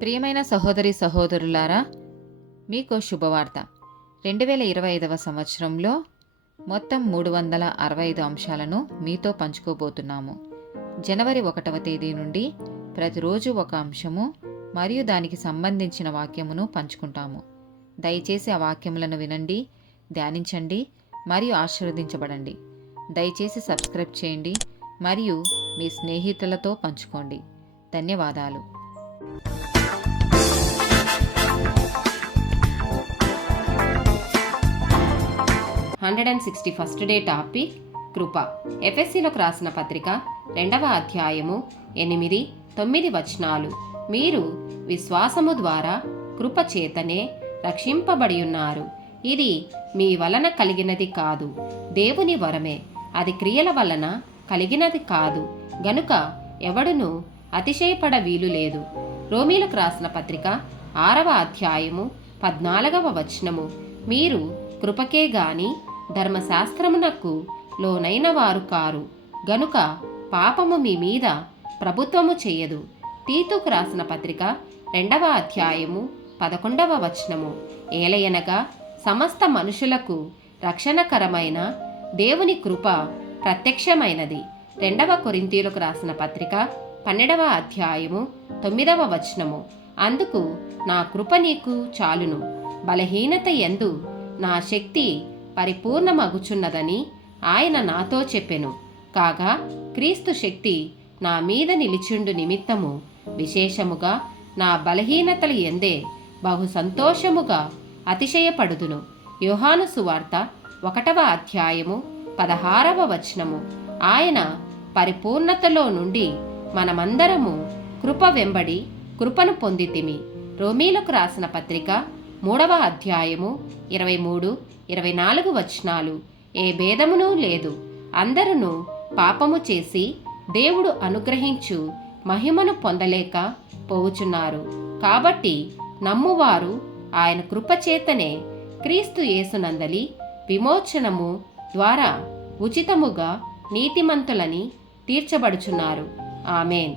ప్రియమైన సహోదరి సహోదరులారా, మీకు శుభవార్త. 2025 సంవత్సరంలో మొత్తం 365 అంశాలను మీతో పంచుకోబోతున్నాము. జనవరి 1వ తేదీ నుండి ప్రతిరోజు ఒక అంశము మరియు దానికి సంబంధించిన వాక్యమును పంచుకుంటాము. దయచేసి ఆ వాక్యములను వినండి, ధ్యానించండి మరియు ఆశీర్వదించబడండి. దయచేసి సబ్స్క్రైబ్ చేయండి మరియు మీ స్నేహితులతో పంచుకోండి. ధన్యవాదాలు. 161st డే టాపిక్ కృప. ఎఫెసీలకు రాసిన పత్రిక 2వ అధ్యాయము 8-9 వచనాలు. మీరు విశ్వాసము ద్వారా కృప చేతనే రక్షింపబడి ఉన్నారు. ఇది మీ వలన కలిగినది కాదు, దేవుని వరమే. అది క్రియల వలన కలిగినది కాదు, గనుక ఎవడును అతిశయపడ వీలు లేదు. రోమీలకు రాసిన పత్రిక 6వ అధ్యాయము 14వ వచనము. మీరు కృపకే గాని ధర్మశాస్త్రమునకు లోనైన వారు కారు, గనుక పాపము మీ మీద ప్రభుత్వము చేయదు. తీతుకు రాసిన పత్రిక 2వ అధ్యాయము 11వ వచనము. ఏలయనగా సమస్త మనుషులకు రక్షణకరమైన దేవుని కృప ప్రత్యక్షమైనది. 2వ కొరింథీయులకు రాసిన పత్రిక 12వ అధ్యాయము 9వ వచనము. అందుకు నా కృప నీకు చాలును, బలహీనత యందు నా శక్తి పరిపూర్ణమగుచున్నదని ఆయన నాతో చెప్పెను. కాగా క్రీస్తు శక్తి నా మీద నిలిచిండు నిమిత్తము విశేషముగా నా బలహీనతలు ఎందే బహు సంతోషముగా అతిశయపడుదును. యోహాను సువార్త 1వ అధ్యాయము 16వ వచనము. ఆయన పరిపూర్ణతలో నుండి మనమందరము కృప వెంబడి కృపను పొందితిమి. రోమీలకు రాసిన పత్రిక 3వ అధ్యాయము 23-24 వచనాలు. ఏ భేదమునూ లేదు, అందరును పాపము చేసి దేవుడు అనుగ్రహించు మహిమను పొందలేక పోవుచున్నారు. కాబట్టి నమ్మువారు ఆయన కృపచేతనే క్రీస్తు యేసునందలి విమోచనము ద్వారా ఉచితముగా నీతిమంతులని తీర్చబడుచున్నారు. ఆమేన్.